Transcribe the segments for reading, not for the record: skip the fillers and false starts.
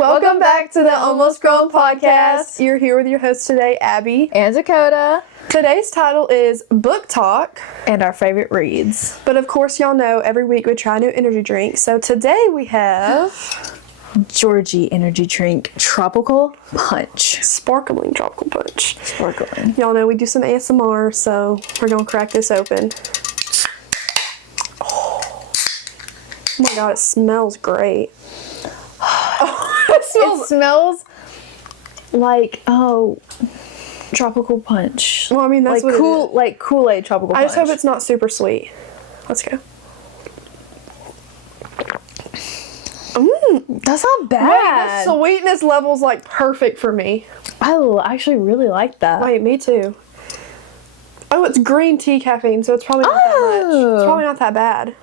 Welcome back to the Almost Grown Podcast. You're here with your host today, Abby. And Dakota. Today's title is BookTok. And our favorite reads. But of course, y'all know every week we try a new energy drink. So today we have... Georgie energy drink, Tropical Punch. Sparkling Tropical Punch. Sparkling. Y'all know we do some ASMR, so we're going to crack this open. Oh my god, it smells great. It smells like, tropical punch. Well, I mean, that's like what cool, it is. like Kool-Aid tropical punch. I just hope it's not super sweet. Let's go. That's not Wait, bad. the sweetness level's like perfect for me. I actually really like that. Wait, me too. Oh, it's green tea caffeine, so it's probably not that much. It's probably not that bad.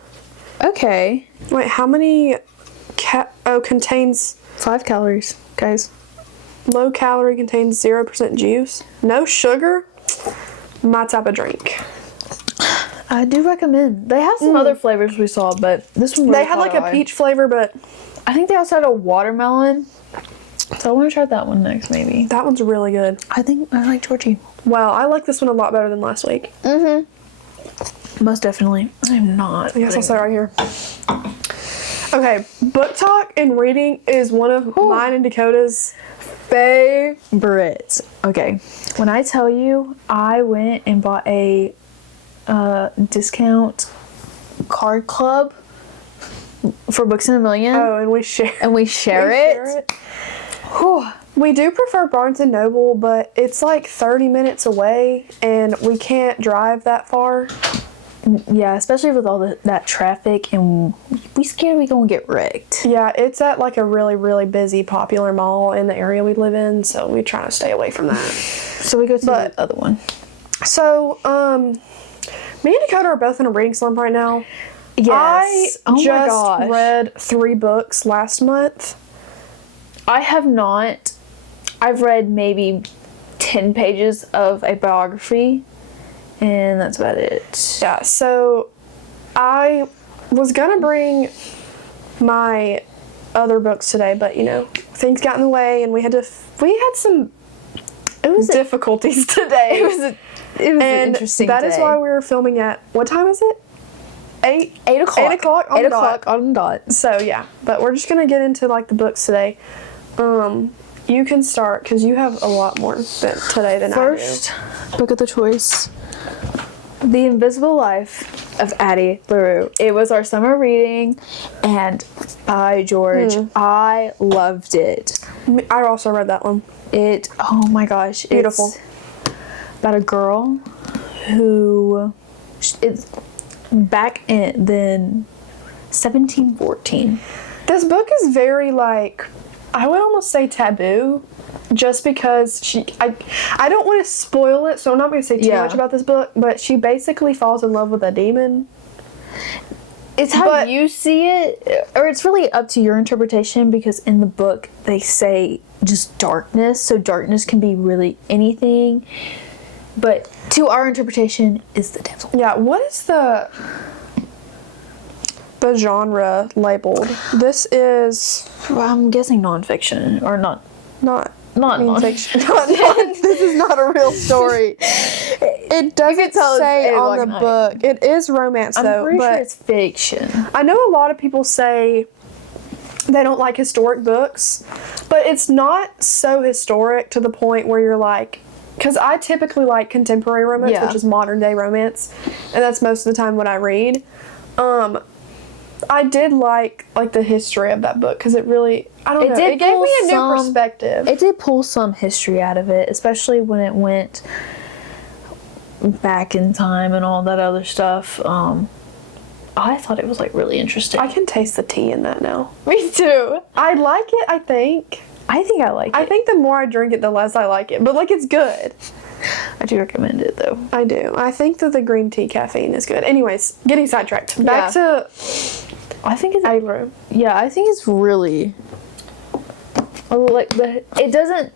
Okay. Wait, how many contains 5 calories, guys. low calorie, contains 0% juice, no sugar? My type of drink. I do recommend. They have some other flavors we saw, but this one really They had like a peach flavor, but I think they also had a watermelon. So I want to try that one next, maybe. that one's really good. I think I like Georgie. Wow, I like this one a lot better than last week. Most definitely. I'm not. Yes, I'll say right here. Okay, book talk and reading is one of mine and Dakota's favorites. Okay, when I tell you, I went and bought a discount card club for Books in a Million. Oh, and we share. And we share it. Whew. We do prefer Barnes & Noble, but it's like 30 minutes away, and we can't drive that far. Yeah, especially with all that traffic, and we scared we gonna get wrecked. Yeah, it's at like a really, really busy, popular mall in the area we live in, so we try to stay away from that. So we go to the other one. So, me and Dakota are both in a reading slump right now. Yes. I just read 3 books last month. I have not. I've read maybe 10 pages of a biography, and that's about it. Yeah, so I was gonna bring my other books today, but things got in the way, and we had some difficulties today. It was an interesting day. That is why we were filming at, what time is it? 8 o'clock. 8 o'clock on 8 the o'clock dot. On the dot. So yeah, but we're just gonna get into like the books today. You can start because you have a lot more today than First book of the choice, The Invisible Life of Addie LaRue. It was our summer reading, and by George, I loved it. I also read that one. Oh my gosh, Beautiful. It's about a girl who is back in then 1714. This book is very I would almost say taboo, just because I don't want to spoil it, so I'm not going to say too much about this book, but she basically falls in love with a demon. It's how you see it, or it's really up to your interpretation, because in the book they say just darkness, so darkness can be really anything, but to our interpretation is the devil. Yeah, what is the genre labeled? This is... Well, I'm guessing nonfiction, or not nonfiction. This is not a real story. It doesn't say on the book. It is romance, though. I'm pretty sure it's fiction. I know a lot of people say they don't like historic books, but it's not so historic to the point where you're like... Because I typically like contemporary romance, which is modern day romance, and that's most of the time what I read. I did like the history of that book, because it really, I don't know, it gave me a new perspective. It did pull some history out of it, especially when it went back in time and all that other stuff. I thought it was really interesting. I can taste the tea in that now. Me too. I like it, I think. I think I like it. I think the more I drink it, the less I like it. But it's good. I do recommend it, though. I do. I think that the green tea caffeine is good. Anyways, getting sidetracked. Back to... I think it's... Addie LaRue. Yeah, I think it's really... it doesn't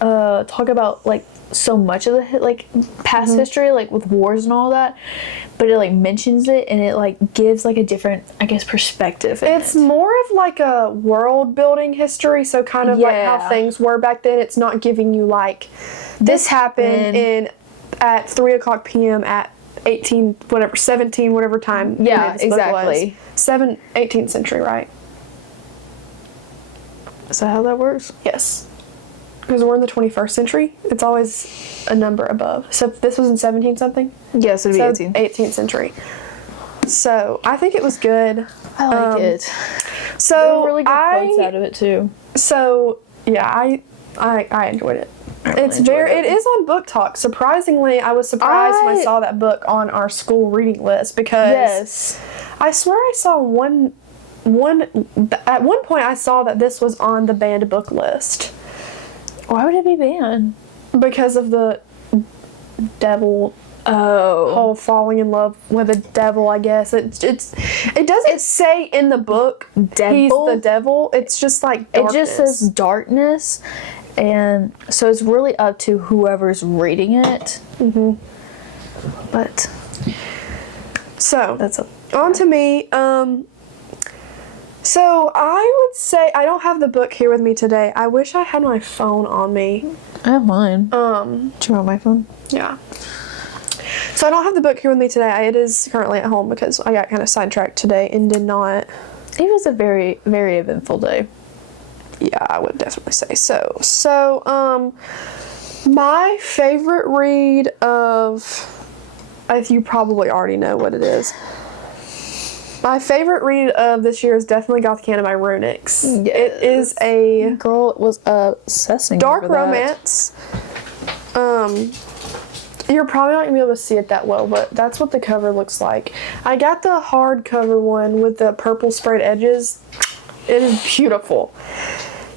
talk about like so much of the like past history, like with wars and all that, but it like mentions it and it like gives like a different, I guess, perspective. It's more of like a world building history, so kind of like how things were back then. It's not giving you like this happened at 3:00 p.m. at 17 whatever time. Yeah, exactly. 18th century, right? Is that how that works? Yes. Because we're in the 21st century, it's always a number above. So if this was in 17 something? Yes, it'd be 18th century. So I think it was good. I like it. So there were really good quotes out of it too. So yeah, I enjoyed it. It is on BookTok. Surprisingly, I was surprised when I saw that book on our school reading list because I swear I saw at one point I saw that this was on the banned book list. Why would it be banned? Because of the devil whole falling in love with a devil, I guess. It doesn't say in the book he's the devil. It's just like darkness. It just says darkness, and so it's really up to whoever's reading it. But so that's on to me. So I would say I don't have the book here with me today. I wish I had my phone on me. I have mine. Do you want my phone? Yeah. So I don't have the book here with me today. It is currently at home because I got kind of sidetracked today and did not. It was a very, very eventful day. Yeah, I would definitely say so. So, my favorite read you probably already know what it is. My favorite read of this year is definitely Gothic Anime Runix. Yes. It is a girl was obsessing dark over that. romance. You're probably not gonna be able to see it that well, but that's what the cover looks like. I got the hardcover one with the purple sprayed edges. It is beautiful.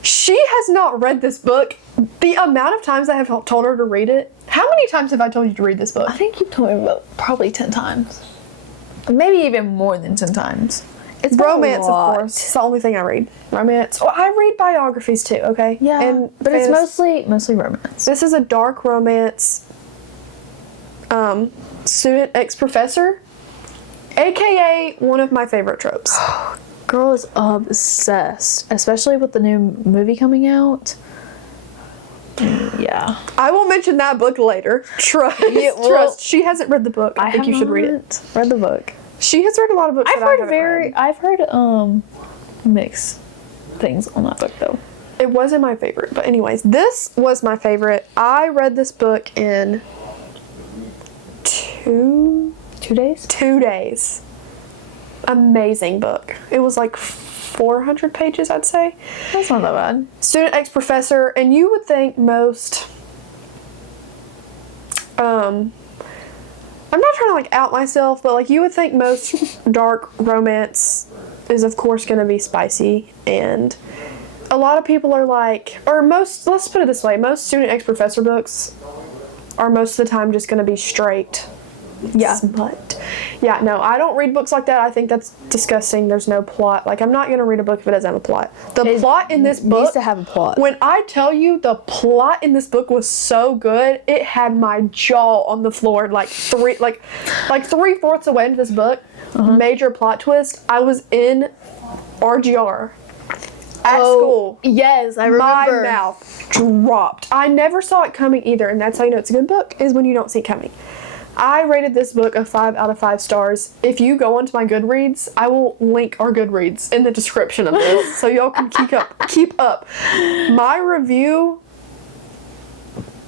She has not read this book. The amount of times I have told her to read it. How many times have I told you to read this book? I think you've told me about probably 10 times. Maybe even more than 10 times. It's romance, of course. It's the only thing I read. Romance. Oh, I read biographies too, okay? Yeah. But it's mostly romance. This is a dark romance student ex-professor, aka one of my favorite tropes. Girl is obsessed, especially with the new movie coming out. Yeah. I will mention that book later. Trust. She hasn't read the book. I think you should read it. Read the book. She has read a lot of books. I've heard mixed things on that book though. It wasn't my favorite, but anyways, this was my favorite. I read this book in 2 days. 2 days. Amazing book. It was like 400 pages, I'd say. That's not that bad. Student ex-professor, and you would think most, I'm not trying to like out myself, but like you would think most dark romance is of course going to be spicy, and a lot of people are like, let's put it this way, most student ex-professor books are most of the time just going to be straight. Yeah. Smut. Yeah, no, I don't read books like that. I think that's disgusting. There's no plot. Like, I'm not going to read a book if it doesn't have a plot. The plot in this book needs to have a plot. When I tell you the plot in this book was so good, it had my jaw on the floor like 3/4 away into this book. Major plot twist. I was in RGR at school. Yes, I remember. My mouth dropped. I never saw it coming either, and that's how you know it's a good book, is when you don't see it coming. I rated this book a 5 out of 5 stars. If you go onto my Goodreads, I will link our Goodreads in the description of this, so y'all can keep up. My review.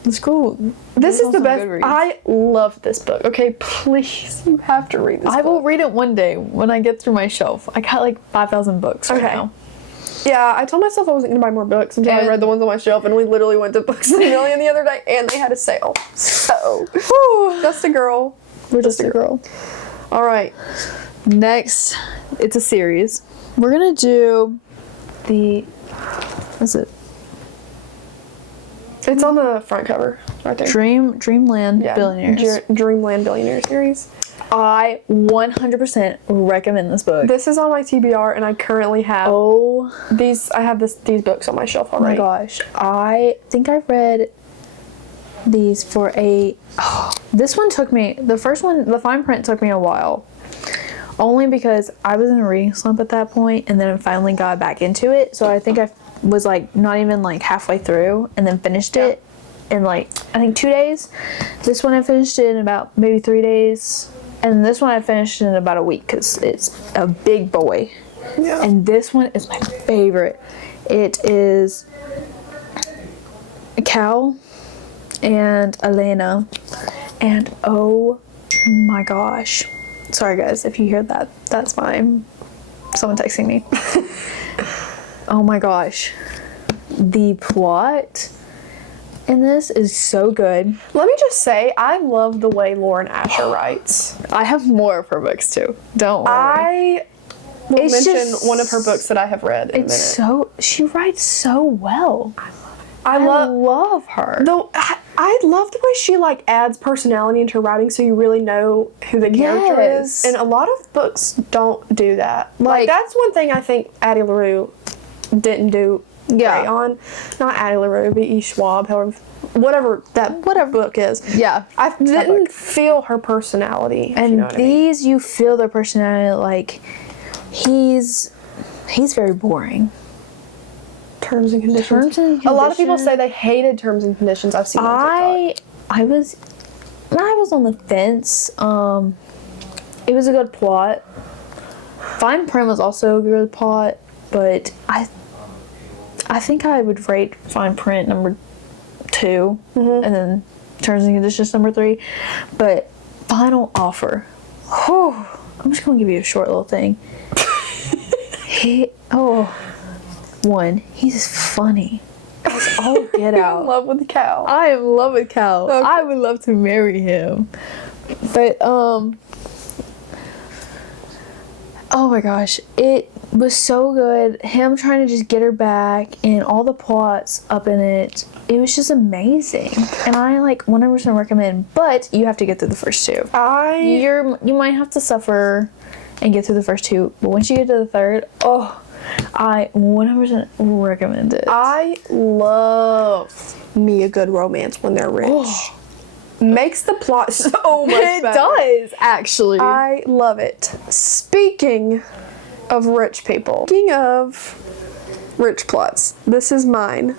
It's cool. This is the best. Goodreads. I love this book. Okay, please, you have to read this book. I will read it one day when I get through my shelf. I got like 5,000 books right now. Yeah, I told myself I wasn't going to buy more books until I read the ones on my shelf, and we literally went to Books a Million the other day, and they had a sale. So, just a girl. We're just a girl. All right. Next, it's a series. We're going to do what's it? It's on the front cover, right there. Dreamland Billionaires. Dreamland Billionaire series. I 100% recommend this book. This is on my TBR, and I currently have these. I have these books on my shelf already. Oh my gosh, I think I read these for a. This one took me. The first one, the fine print, took me a while. Only because I was in a reading slump at that point, and then I finally got back into it. So I think I was like not even like halfway through, and then finished it in like I think 2 days. This one I finished it in about maybe 3 days, and this one I finished in about a week because it's a big boy. Yeah. And this one is my favorite. It is Cal and Elena, and oh my gosh. Sorry guys, if you hear that, that's fine. Someone texting me. Oh my gosh. The plot in this is so good. Let me just say, I love the way Lauren Asher writes. I have more of her books too. Don't worry. I will mention one of her books that I have read in a minute. She writes so well. I love her. Though I love the way she like adds personality into her writing, so you really know who the character is. And a lot of books don't do that. Like that's one thing I think Addie LaRue didn't do great on. Not Addie LaRue, B.E. Schwab, however, whatever book is. Yeah, I didn't feel her personality. And you know these, I mean. You feel their personality. Like he's very boring. Terms and conditions. A lot of people say they hated terms and conditions. I've seen on TikTok. I was on the fence. It was a good plot. Fine Print was also a good plot, but I think I would rate Fine Print number 2, and then Terms and Conditions number 3. But Final Offer. I'm just gonna give you a short little thing. One, he's funny. That's all get out. I'm in love with Cal. I am in love with Cal. Okay. I would love to marry him. But, oh my gosh. It was so good. Him trying to just get her back and all the plots up in it. It was just amazing. And I, 100% recommend. But you have to get through the first 2. You might have to suffer and get through the first 2. But once you get to the third, I 100% recommend it. I love me a good romance when they're rich. Makes the plot so much better. It does, actually. I love it. Speaking of rich people, speaking of rich plots, this is mine.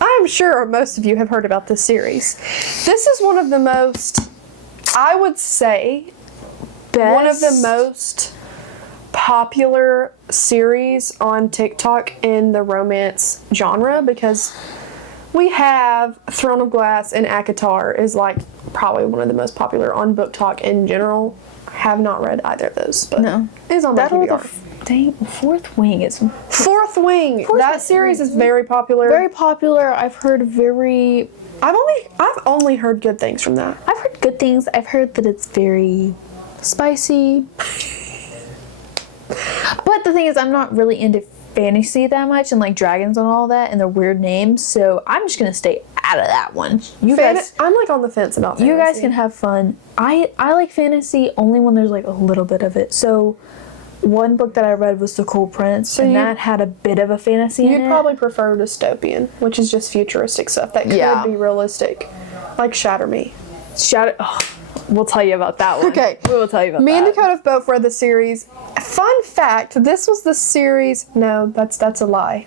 I'm sure most of you have heard about this series. This is one of the most, I would say, one of the most popular series on TikTok in the romance genre, because we have Throne of Glass and ACOTAR is probably one of the most popular on BookTok in general. Have not read either of those, but it's on my TBR. Fourth Wing is Fourth Wing. That series is very popular. Very popular. I've heard I've only heard good things from that. I've heard good things. I've heard that it's very spicy. But the thing is, I'm not really into fantasy that much and dragons and all that and their weird names, so I'm just gonna stay out of that one. You guys, I'm on the fence about fantasy. You guys can have fun. I like fantasy only when there's a little bit of it. So one book that I read was The Cruel Prince, and that had a bit of a fantasy in it. You'd probably prefer dystopian, which is just futuristic stuff that could be realistic, like Shatter Me. We'll tell you about that one. Okay. We will tell you about that. Me and Dakota have both read the series. Fun fact, this was the series... No, that's a lie.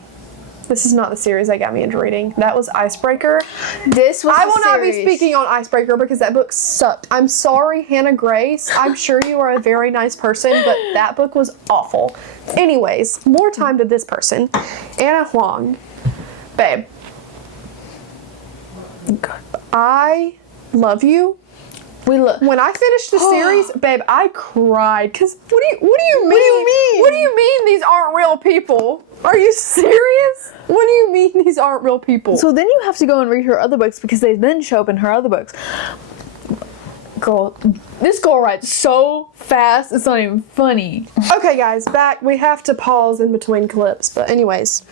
This is not the series that got me into reading. That was Icebreaker. I will not be speaking on Icebreaker because that book sucked. I'm sorry, Hannah Grace. I'm sure you are a very nice person, but that book was awful. Anyways, more time to this person. Anna Huang. Babe. I love you. When I finished the series, babe, I cried. Cause what do you mean? What do you mean these aren't real people? Are you serious? What do you mean these aren't real people? So then you have to go and read her other books because they then show up in her other books. Girl, this girl writes so fast, it's not even funny. Okay, guys, back. We have to pause in between clips, but anyways.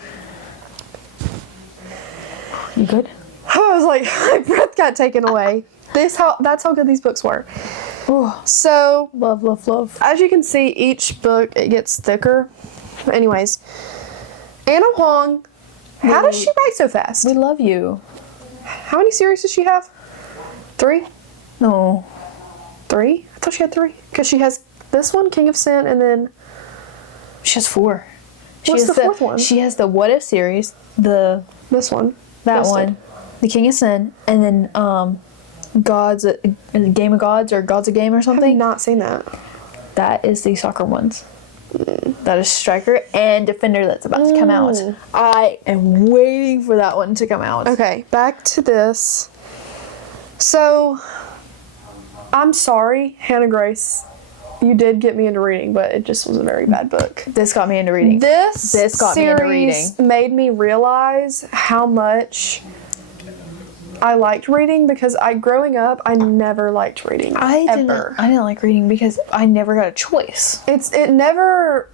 You good? I was my breath got taken away. That's how good these books were. Ooh, So, love. as you can see, each book, it gets thicker. But anyways, Anna Huang, how does she write so fast? We love you. How many series does she have? 3? No. 3? I thought she had 3. Because she has this one, King of Sin, and then... She has 4. What's the 4th one? She has the What If series, This one. that Listed. one, the King of Sin, and then Gods, a Game of Gods, or Gods a Game or I have something. not seen that. That is the soccer ones. That is Striker and Defender that's about to come out. I am waiting for that one to come out. Okay, back to this. So, I'm sorry, Hannah Grace. You did get me into reading, but it just was a very bad book. This got me into reading. This got me into reading. series made me realize how much I liked reading because growing up, I never liked reading. I ever. didn't like reading because I never got a choice. I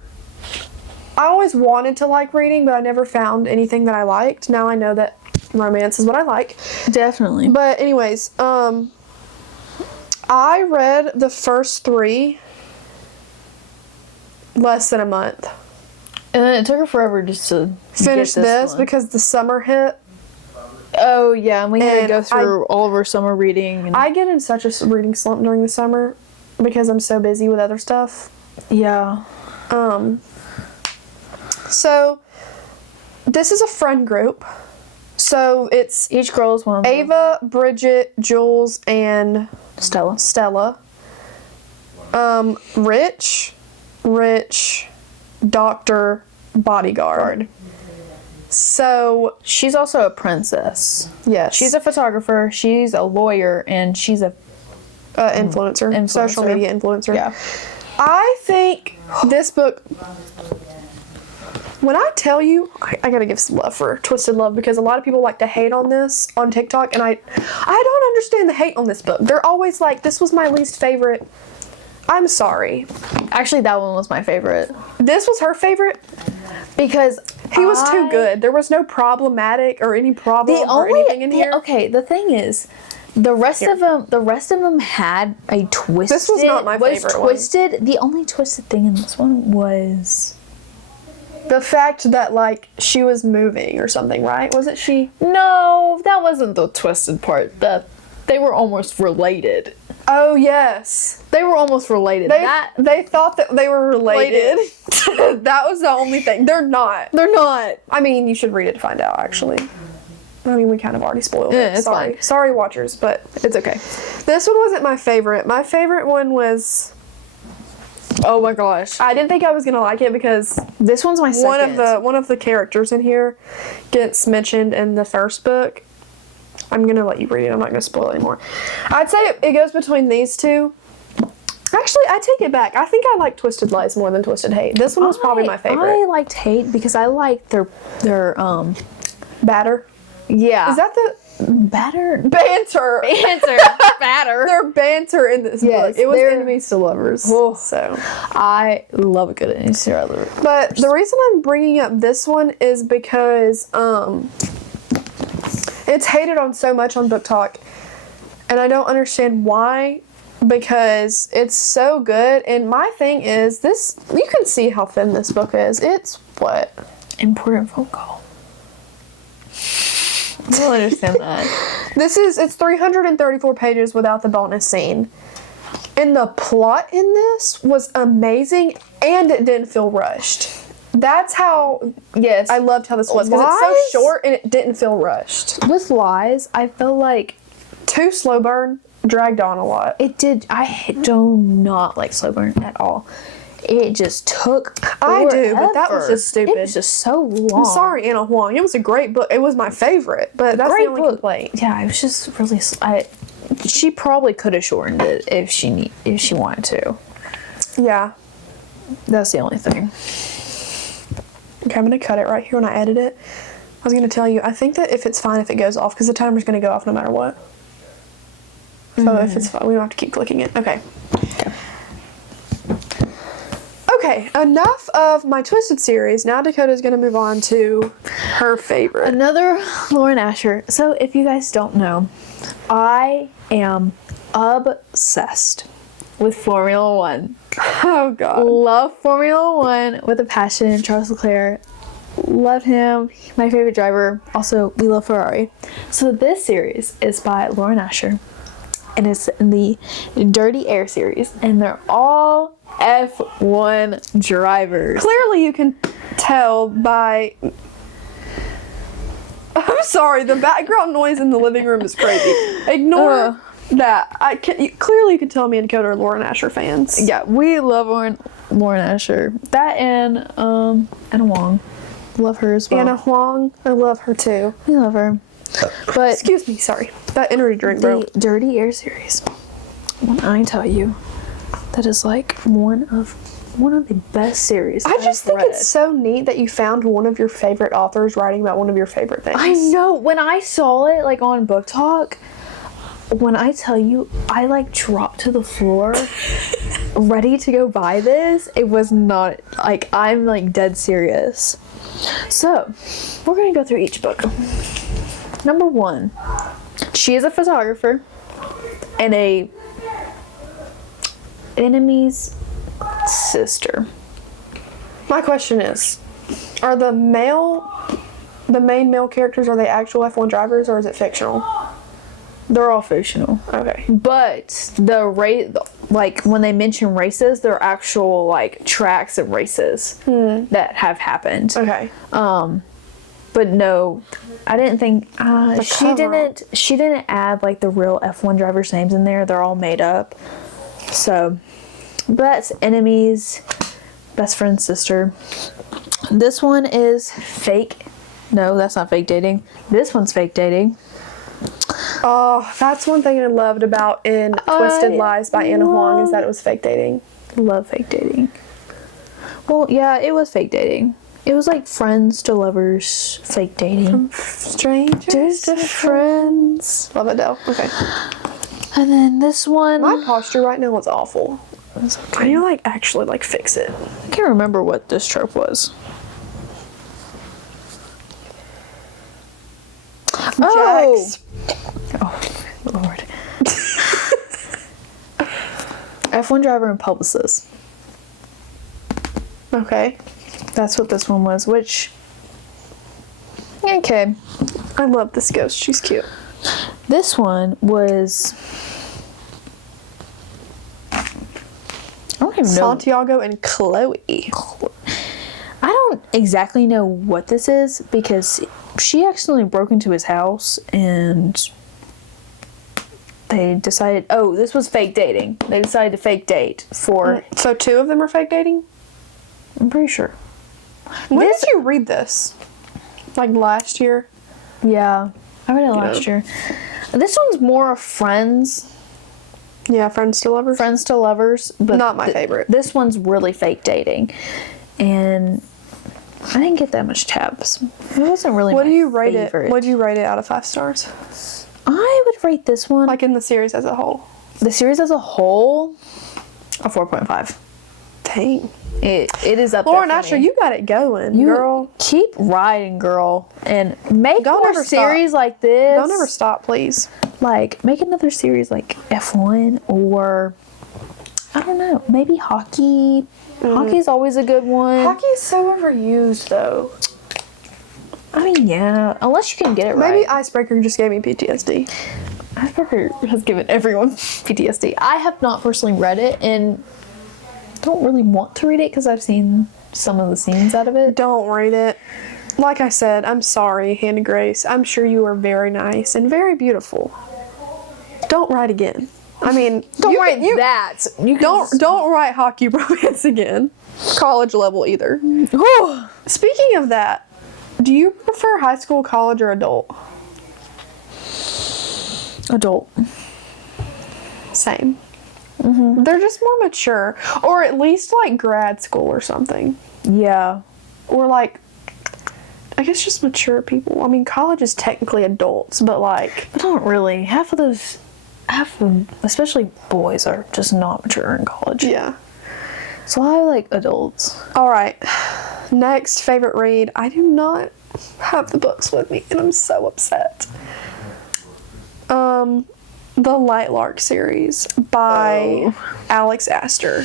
always wanted to like reading, but I never found anything that I liked. Now I know that romance is what I like. Definitely. But anyways, I read the first 3 less than a month. And then it took her forever just to Finish get this one. because the summer hit. Oh yeah, and we had to And go through all of our summer reading. And I get in such a reading slump during the summer because I'm so busy with other stuff. yeah. So this is a friend group. So it's Each girl is one of them. Ava, Bridget, Jules, and Stella. Rich, Doctor, Bodyguard. So She's also a princess. yes, She's a photographer, she's a lawyer, and she's a influencer, social media influencer. Yeah. I think this book, when I tell you, I gotta give some love for Twisted Love because a lot of people like to hate on this on TikTok, and I don't understand the hate on this book. They're always like, this was my least favorite. I'm sorry. Actually, that one was my favorite. This was her favorite Because he was too good. There was no problematic or any problem or anything in here. Okay, the thing is, the rest of them had a twisted. This was not my favorite one. Twisted. The only twisted thing in this one was The fact that, like, she was moving or something, right? Wasn't she? no. That wasn't the twisted part. They were almost related. Oh, yes. They were almost related. They thought that they were related. That was the only thing. They're not. They're not. I mean, you should read it to find out, actually. I mean, we kind of already spoiled Yeah, it. it's Sorry. fine. Sorry, watchers, but it's okay. This one wasn't my favorite. My favorite one was... Oh my gosh. I didn't think I was going to like it because This one's my second. one of the characters in here gets mentioned in the first book. I'm going to let you read it. I'm not going to spoil it anymore. I'd say it goes between these two. Actually, I take it back. I think I like Twisted Lies more than Twisted Hate. This one was probably my favorite. I liked Hate because I liked their Batter. yeah. Is that the Batter? banter? Batter. Their banter in this book. It was they're- enemies to lovers. Oh. So, I love a good enemies to lovers. but the reason I'm bringing up this one is because it's hated on so much on BookTok, and I don't understand why. Because it's so good, and my thing is this. You can see how thin this book is. It's what? Important phone call. I don't understand that. It's 334 pages without the bonus scene. And the plot in this was amazing, and it didn't feel rushed. That's how, Yes. I loved how this was, because it's so short and it didn't feel rushed. With Lies, I felt like Too slow burn, dragged on a lot. it did. I do not like slow burn at all. It just took I do, but that was forever. just stupid. It was just so long. I'm sorry, Anna Huang. It was a great book. It was my favorite, but that's Great the only book. complaint. Yeah, it was just really. She probably could have shortened it if she wanted to. Yeah. That's the only thing. Okay, I'm going to cut it right here when I edit it. I was going to tell you, I think that if it's fine if it goes off, because the timer's going to go off no matter what. So if it's fine, we don't have to keep clicking it. Okay. Okay, enough of my Twisted series. Now Dakota's going to move on to her favorite. Another Lauren Asher. So if you guys don't know, I am obsessed with Formula One. Oh, God. Love Formula One with a passion. Charles Leclerc. Love him. My favorite driver. Also, we love Ferrari. So this series is by Lauren Asher. And it's in the Dirty Air series. And they're all F1 drivers. Clearly you can tell by... I'm sorry, the background noise in the living room is crazy. Ignore that. Clearly you can tell me and Dakota are Lauren Asher fans. Yeah, we love Lauren Asher. That and Anna Wong. Love her as well. Anna Huang, I love her too. We love her. But excuse me, sorry. That energy drink, bro. The Dirty Air series. When I tell you, that is like one of the best series I just think read. it's so neat that you found one of your favorite authors writing about one of your favorite things. I know. When I saw it like on BookTok, when I tell you, I like dropped to the floor ready to go buy this. It was not like, I'm like dead serious. So, we're going to go through each book. Number 1, she is a photographer and a enemy's sister. My question is, are the main male characters, are they actual F1 drivers or is it fictional? They're all fictional. Okay. But the race, like when they mention races, they're actual like tracks of races that have happened. Okay. But no, I didn't think she didn't add like the real F1 drivers' names in there. They're all made up. So, but that's enemies, best friend's sister. This one is fake. No, that's not fake dating. This one's fake dating. Oh, that's one thing I loved about in Twisted Lies by Anna Huang is that it was fake dating. Love fake dating. Well, yeah, it was fake dating. It was like friends to lovers, fake dating. From strangers to friends. Love Adele. Okay. And then this one. My posture right now is awful. I need to like actually like fix it. I can't remember what this trope was. Jax. Oh, Lord. F1 driver and publicist. Okay. That's what this one was, which... Okay. I love this ghost. She's cute. This one was... I don't even know. Santiago and Chloe. I don't exactly know what this is because she accidentally broke into his house and they decided, oh, this was fake dating. They decided to fake date for... So 2 of them are fake dating? I'm pretty sure. When did you read this? Like last year? Yeah, I read it last year. This one's more friends. Yeah, friends to lovers. Friends to lovers. But not my favorite. This one's really fake dating. And I didn't get that much tabs. It wasn't really What my do you rate favorite. it? What do you rate it out of 5 stars? I would rate this one... Like in the series as a whole. The series as a whole, a 4.5. Dang. It is up Lauren there for Asher, me. you got it going, girl. Keep riding, girl. And make Don't more ever series stop. like this. Don't ever stop, please. Like, make another series like F1 or, I don't know, maybe hockey. Hockey's always a good one. Hockey is so overused, though. I mean, yeah. Unless you can get it right. Maybe Icebreaker just gave me PTSD. Icebreaker has given everyone PTSD. I have not personally read it and don't really want to read it because I've seen some of the scenes out of it. Don't read it. Like I said, I'm sorry, Hannah Grace. I'm sure you are very nice and very beautiful. Don't write again. I mean, Don't write that. You can don't write hockey romance again. College level either. Speaking of that, do you prefer high school, college, or adult? Adult. Same. Mm-hmm. They're just more mature, or at least like grad school or something. Yeah. Or like, I guess just mature people. I mean, college is technically adults, but like, But not really. Half of them, especially boys, are just not mature in college. yeah. So I like adults. All right. Next favorite read. I do not have the books with me, and I'm so upset. The Lightlark series by Alex Astor.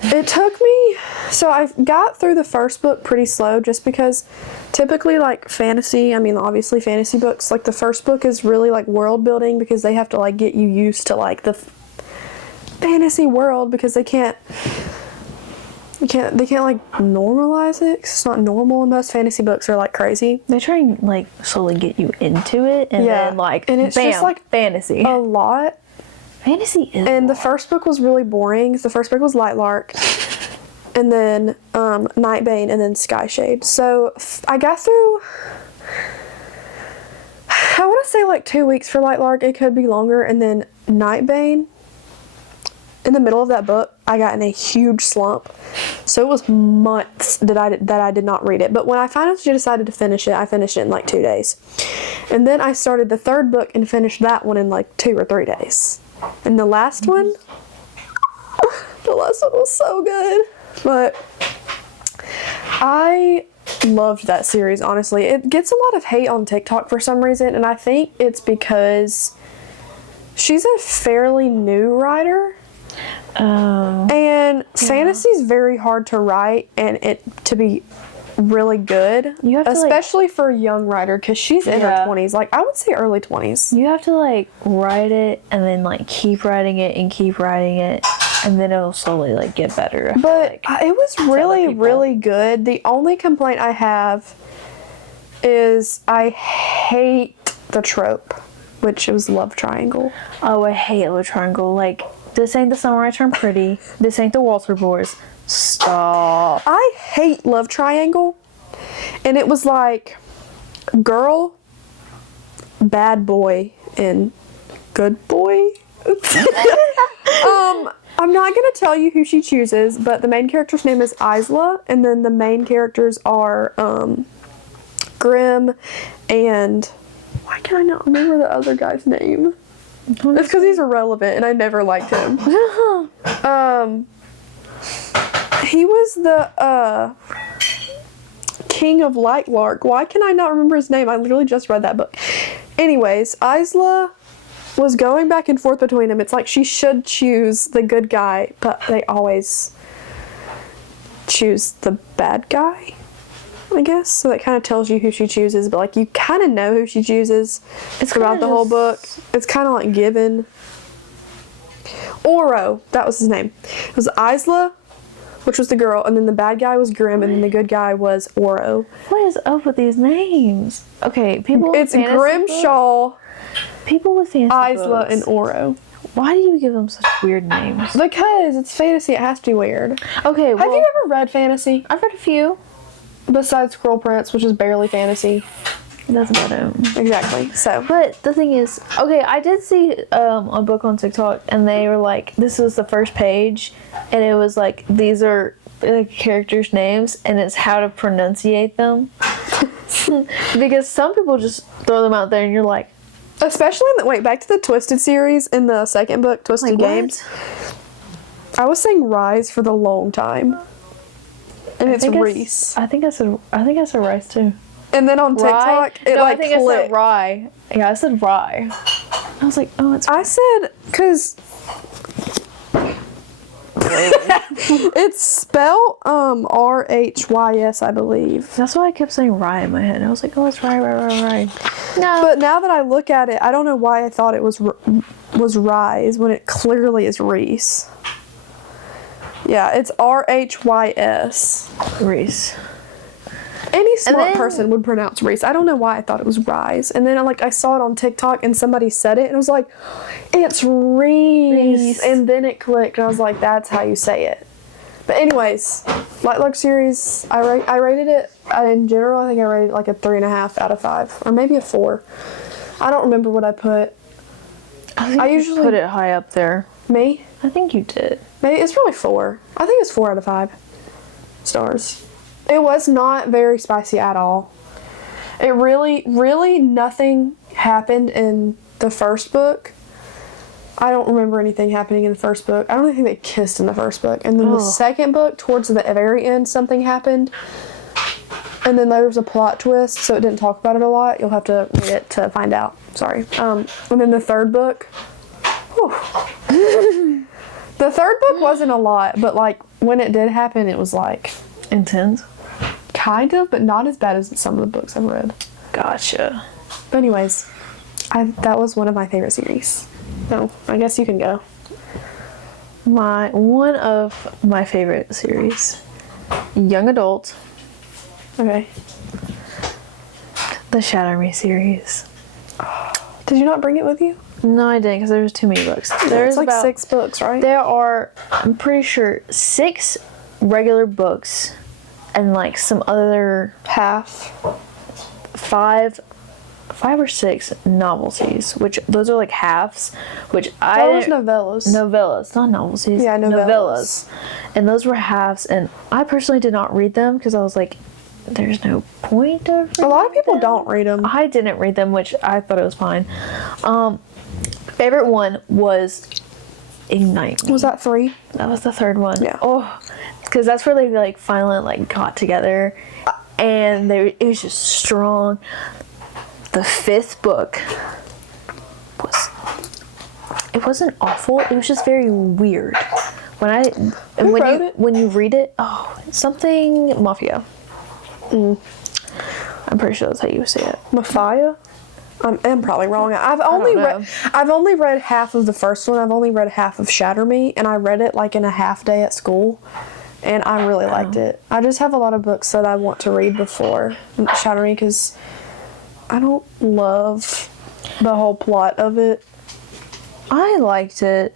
It took me, so I got through the first book pretty slow just because typically like fantasy, I mean obviously fantasy books, like the first book is really like world building because they have to like get you used to like the fantasy world because they can't like normalize it 'cause it's not normal, and most fantasy books are like crazy. They try and like slowly get you into it, and then like, and it's bam, just like fantasy. A lot. Fantasy is. And the first book was really boring. The first book was Lightlark, and then Nightbane, and then Skyshade. So I got through. I want to say like 2 weeks for Lightlark. It could be longer, and then Nightbane. In the middle of that book, I got in a huge slump. So it was months that I did not read it. But when I finally decided to finish it, I finished it in like 2 days. And then I started the third book and finished that one in like 2 or 3 days. And the last one was so good. But I loved that series, honestly. It gets a lot of hate on TikTok for some reason, and I think it's because she's a fairly new writer. And fantasy is very hard to write and it to be really good. You have to especially for a young writer because she's in her 20s. Like I would say early 20s. You have to like write it and then like keep writing it and keep writing it, and then it'll slowly like get better. But it was really, really good. The only complaint I have is I hate the trope, which was love triangle. Oh, I hate love triangle. Like, this ain't the Summer I Turned Pretty. This ain't the Walter Boys. Stop. I hate love triangle. And it was like girl, bad boy, and good boy. I'm not going to tell you who she chooses, but the main character's name is Isla, and then the main characters are Grimm and why can I not remember the other guy's name? It's because he's irrelevant and I never liked him. He was the king of Lightlark. Why can I not remember his name? I literally just read that book. Anyways, Isla was going back and forth between them. It's like she should choose the good guy, but they always choose the bad guy, I guess. So that kind of tells you who she chooses, but like you kind of know who she chooses. It's throughout the whole book. It's kind of like given. Oro, that was his name. It was Isla, which was the girl, and then the bad guy was Grimm, and then the good guy was Oro. What is up with these names? Okay, people. It's Grimshaw, people with fantasy Isla, books. and Oro. Why do you give them such weird names? Because it's fantasy, it has to be weird. Okay, well, have you ever read fantasy? I've read a few. Besides Squirrel Prince, which is barely fantasy. That's about it. Exactly. So, but the thing is, okay, I did see a book on TikTok, and they were like, this was the first page, and it was like, these are the characters' names, and it's how to pronunciate them. Because some people just throw them out there, and you're like, especially back to the Twisted series in the second book, Twisted like, Games. I was saying Rise for the long time. And it's Reese. I think I said rice too. And then on TikTok, I think I said rye. Yeah, I said rye. I was like, oh, it's. I said because it's spelled RHYS, I believe. That's why I kept saying rye in my head. I was like, oh, it's rye. No. But now that I look at it, I don't know why I thought it was Rise when it clearly is Reese. Yeah, it's RHYS. Reese. Any smart person would pronounce Reese. I don't know why I thought it was Rise. And then I saw it on TikTok and somebody said it and I was like, it's Reese. And then it clicked and I was like, that's how you say it. But anyways, Lightlark series, I rated it, in general, I think I rated it like a 3.5 out of 5. Or maybe a 4. I don't remember what I put. I usually put it high up there. Me? I think you did. Maybe it's probably 4. I think it's 4 out of 5 stars. It was not very spicy at all. It really, really nothing happened in the first book I don't remember anything happening in the first book. I don't even think they kissed in the first book. And then the second book, towards the very end, something happened. And then there was a plot twist, so it didn't talk about it a lot. You'll have to read it to find out. Sorry. And then the third book. The third book wasn't a lot, but like when it did happen, it was like intense. Kind of, but not as bad as some of the books I've read. Gotcha. But anyways, that was one of my favorite series. So I guess you can go. One of my favorite series, young adult. Okay. The Shatter Me series. Did you not bring it with you? No, I didn't, because there was too many books. There's like 6 books, right? There are, I'm pretty sure, 6 regular books and like some other half. 5 or 6 novelties, which those are like halves, which was novellas. Novellas, not novelties. Yeah, novellas. And those were halves, and I personally did not read them because I was like, there's no point of reading a lot of people them. Don't read them. I didn't read them, which I thought it was fine. Favorite one was Ignite Me. Was that 3? That was the third one. Yeah. Oh, because that's where they like finally like got together, and it was just strong. The 5th book wasn't awful. It was just very weird. When you read it, something Mafia. I'm pretty sure that's how you say it. Mafia? I'm probably wrong. I've only read half of the first one. I've only read half of Shatter Me, and I read it like in a half day at school, and I really liked it. I just have a lot of books that I want to read before Shatter Me because I don't love the whole plot of it. I liked it.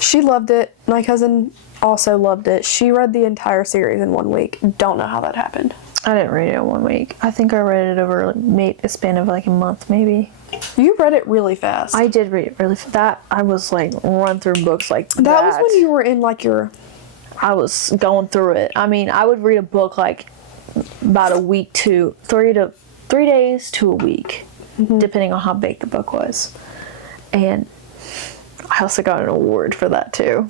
She loved it. My cousin also loved it. She read the entire series in 1 week. Don't know how that happened. I didn't read it in 1 week. I think I read it over a span of like a month, maybe. You read it really fast. I did read it really fast. That I was like run through books like that. That was when you were in like your... I was going through it. I mean, I would read a book like about a week to 3 days to a week, depending on how big the book was. And I also got an award for that too.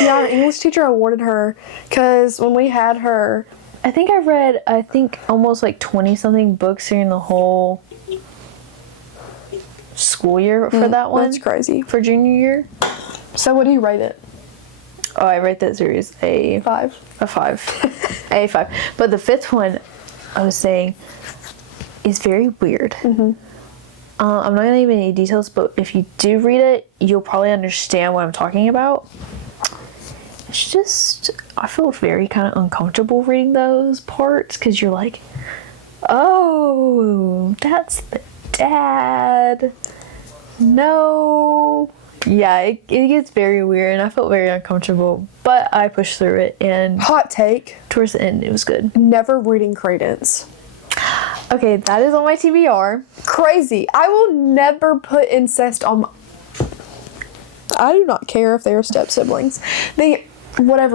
Yeah, our English teacher awarded her because when we had her, I think I read almost like 20 something books during the whole school year for that one. That's crazy. For junior year. So what do you rate it? Oh, I rate that series a 5. A 5. A 5. But the 5th one, I was saying, is very weird. I'm not going to give any details, but if you do read it, you'll probably understand what I'm talking about. It's just, I feel very kind of uncomfortable reading those parts because you're like, oh, that's the dad. No. Yeah, it gets very weird, and I felt very uncomfortable, but I pushed through it, and hot take, towards the end, it was good. Never reading Credence. Okay, that is on my TBR. Crazy. I will never put incest on my... I do not care if they are step siblings.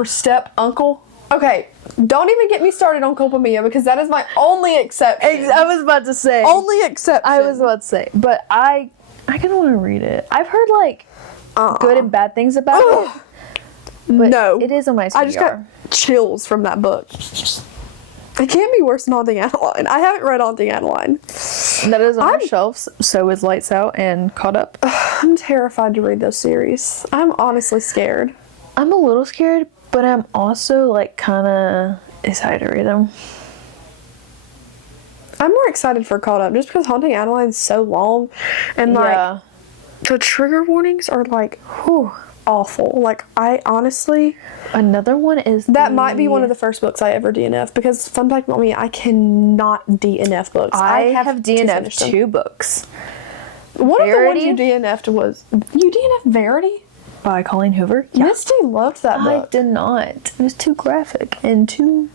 Step uncle. Okay, don't even get me started on Culpa Mia because that is my only exception. I was about to say. Only exception. I was about to say, but I kind of want to read it. I've heard like good and bad things about it. But no. It is on my TBR. I just got chills from that book. It can't be worse than Haunting Adeline. I haven't read Haunting Adeline. That is on our shelves. So is Lights Out and Caught Up. I'm terrified to read those series. I'm honestly scared. I'm a little scared, but I'm also like kind of excited to read them. I'm more excited for Caught Up just because Haunting Adeline is so long, and like the trigger warnings are like awful. Like I honestly, another one is that might be one of the first books I ever DNF because fun fact about me, I cannot DNF books. I have DNF'd 2 books. One of the ones you DNF'd was you DNF'd Verity by Colleen Hoover. Yeah. Misty loved that book. I did not. It was too graphic and too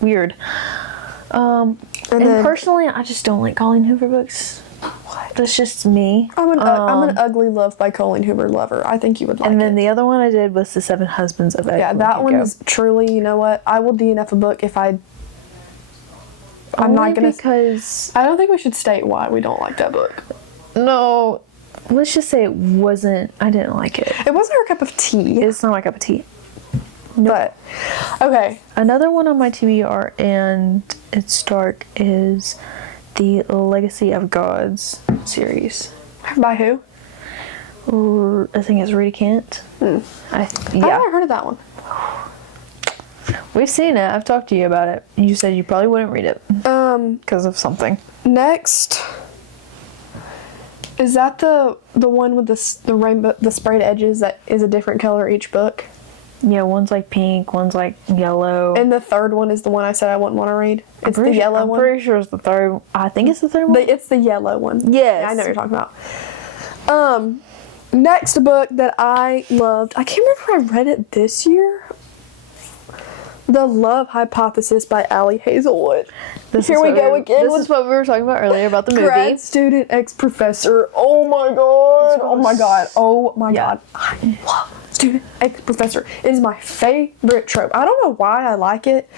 weird. And personally, I just don't like Colleen Hoover books. What? That's just me. I'm an Ugly Love by Colleen Hoover lover. I think you would like it. And then the other one I did was The 7 Husbands of Evelyn. Yeah, that one is truly, you know what? I will DNF a book if I'm not gonna, because I don't think we should state why we don't like that book. No, let's just say I didn't like it. It wasn't her cup of tea. It's not my cup of tea. But, okay. Another one on my TBR, and it's dark, is the Legacy of Gods series. By who? I think it's Rita Kent. I haven't heard of that one. We've seen it. I've talked to you about it. You said you probably wouldn't read it. Because of something. Next. Is that the one with the rainbow, the sprayed edges that is a different color each book? Yeah, one's like pink, one's like yellow. And the third one is the one I said I wouldn't want to read. It's the yellow one. I'm pretty sure it's the third. I think it's the third one. It's the yellow one. Yes. Yeah, I know what you're talking about. Next book that I loved. I can't remember if I read it this year. The Love Hypothesis by Allie Hazelwood. Here we go again. This is what we were talking about earlier about the movie. Grad student, ex-professor. Oh my god. Oh my god. Oh my god. I love student, ex-professor. It is my favorite trope. I don't know why I like it.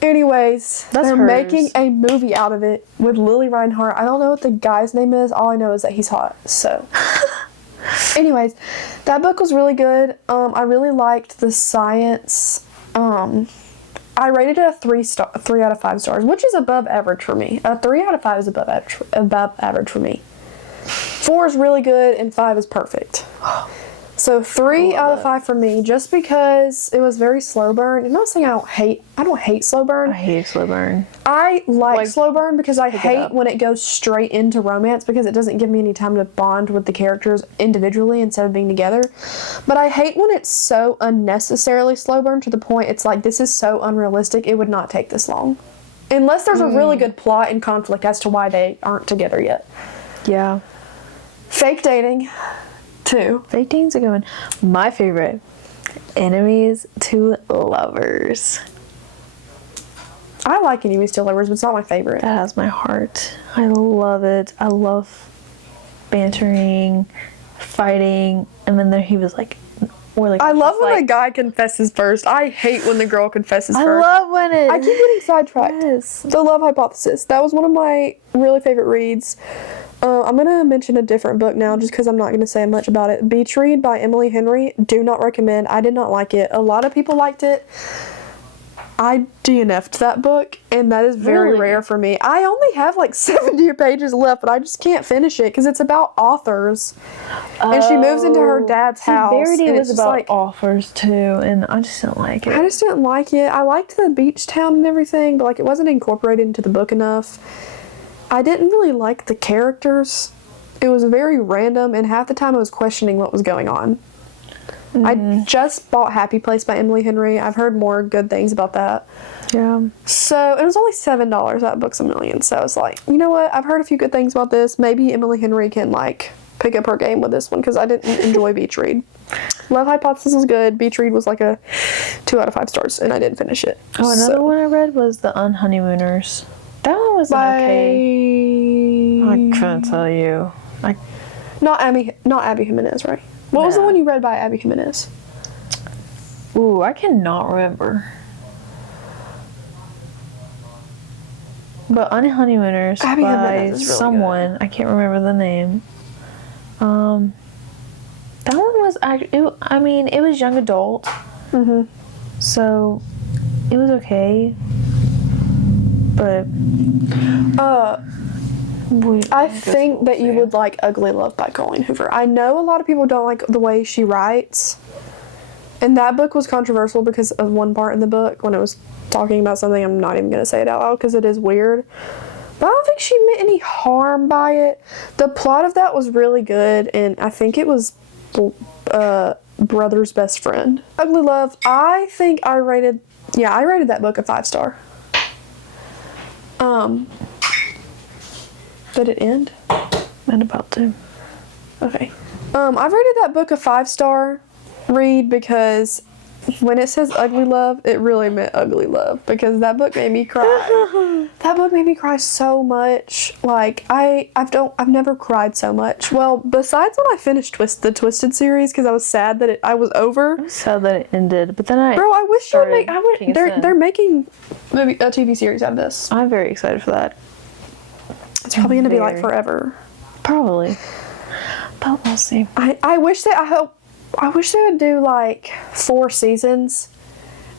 Anyways, they're making a movie out of it with Lily Reinhart. I don't know what the guy's name is. All I know is that he's hot. So, anyways, that book was really good. I really liked the science. I rated it a 3 out of 5 stars, which is above average for me. A 3 out of 5 is above average for me. 4 is really good, and 5 is perfect. So 3 out of 5 for me, just because it was very slow burn. I'm not saying I don't hate slow burn. I hate slow burn. I like slow burn because I hate when it goes straight into romance because it doesn't give me any time to bond with the characters individually instead of being together. But I hate when it's so unnecessarily slow burn to the point it's like, this is so unrealistic, it would not take this long. Unless there's a really good plot and conflict as to why they aren't together yet. Yeah. Fake dating. 2. Fake dating's a good one. My favorite, Enemies to Lovers. I like Enemies to Lovers, but it's not my favorite. That has my heart. I love it. I love bantering, fighting, and then he was like, I love when the guy confesses first. I hate when the girl confesses first. I love when it. I keep getting sidetracked. Yes. The Love Hypothesis. That was one of my really favorite reads. I'm going to mention a different book now just because I'm not going to say much about it. Beach Read by Emily Henry. Do not recommend. I did not like it. A lot of people liked it. I DNF'd that book, and that is very rare for me. I only have like 70 pages left, but I just can't finish it because it's about authors. And she moves into her dad's house. Verity and was about like, authors too, and I just didn't like it. I just didn't like it. I liked the beach town and everything, but like it wasn't incorporated into the book enough. I didn't really like the characters. It was very random, and half the time I was questioning what was going on. I just bought Happy Place by Emily Henry. I've heard more good things about that. Yeah. So, it was only $7. That book's $1 million. So, I was like, you know what? I've heard a few good things about this. Maybe Emily Henry can, like, pick up her game with this one, because I didn't enjoy Beach Read. Love Hypothesis was good. Beach Read was like a 2 out of 5 stars, and I didn't finish it. Oh, another one I read was The Unhoneymooners. That one was okay. I couldn't tell you. Not Abby Jimenez, right? What was the one you read by Abby Jimenez? Ooh, I cannot remember. But Unhoneymooners Abby by Jimenez is really someone, good. I can't remember the name. That one was, it was young adult. Mm-hmm. So, it was okay. But, I think that you would like Ugly Love by Colleen Hoover. I know a lot of people don't like the way she writes. And that book was controversial because of one part in the book when it was talking about something. I'm not even going to say it out loud because it is weird. But I don't think she meant any harm by it. The plot of that was really good, and I think it was Brother's Best Friend. Ugly Love, I think I rated that book a 5-star. Did it end? I'm about to. Okay. I rated that book a 5-star read because when it says Ugly Love, it really meant Ugly Love because that book made me cry. That book made me cry so much. Like I've never cried so much. Well, besides when I finished the Twisted series because I was sad that I was over. I was sad that it ended, but then I wish they would make. They're making a TV series out of this. I'm very excited for that. It's probably going to be like forever. Probably. But we'll see. I wish they would do like 4 seasons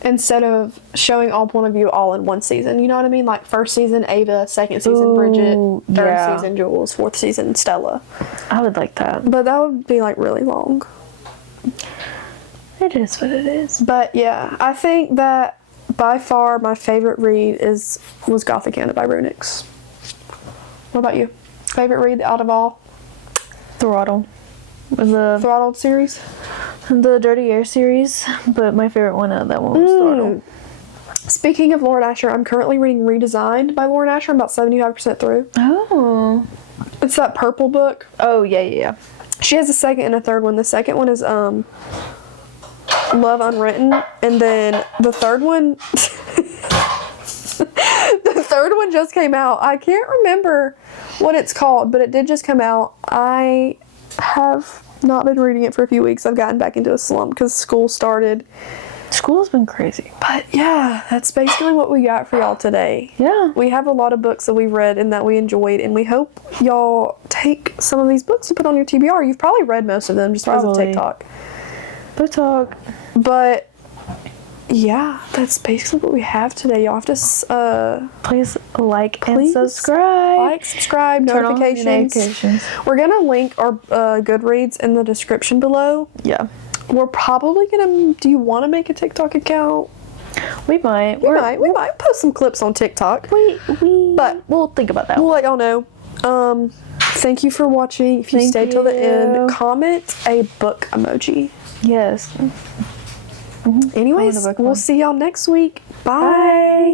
instead of showing all point of view all in one season. You know what I mean? Like first season Ava, second season Bridget, third season Jules, fourth season Stella. I would like that. But that would be like really long. It is what it is. But yeah, I think that by far my favorite read was Gothic Anna by Runix. What about you? Favorite read out of all? Throttle. The Throttled series? The Dirty Air series, but my favorite one out of that one was Throttle. Speaking of Lauren Asher, I'm currently reading Redesigned by Lauren Asher. I'm about 75% through. Oh. It's that purple book. Oh, yeah. She has a second and a third one. The second one is Love Unwritten, and then the third one the third one just came out. I can't remember what it's called, but it did just come out. I have not been reading it for a few weeks. I've gotten back into a slump because school started. School's been crazy. But yeah, that's basically what we got for y'all today. Yeah. We have a lot of books that we've read and that we enjoyed, and we hope y'all take some of these books to put on your TBR. You've probably read most of them just because of TikTok. BookTok. But yeah, that's basically what we have today. Y'all have to please like and subscribe. Like, subscribe, turn notifications. on notifications. We're gonna link our Goodreads in the description below. Yeah. We're probably gonna. Do you want to make a TikTok account? We might. We might post some clips on TikTok. But we'll think about that. We'll let y'all know. Thank you for watching. If you stayed till the end, comment a book emoji. Yes. Anyways, we'll see y'all next week. Bye.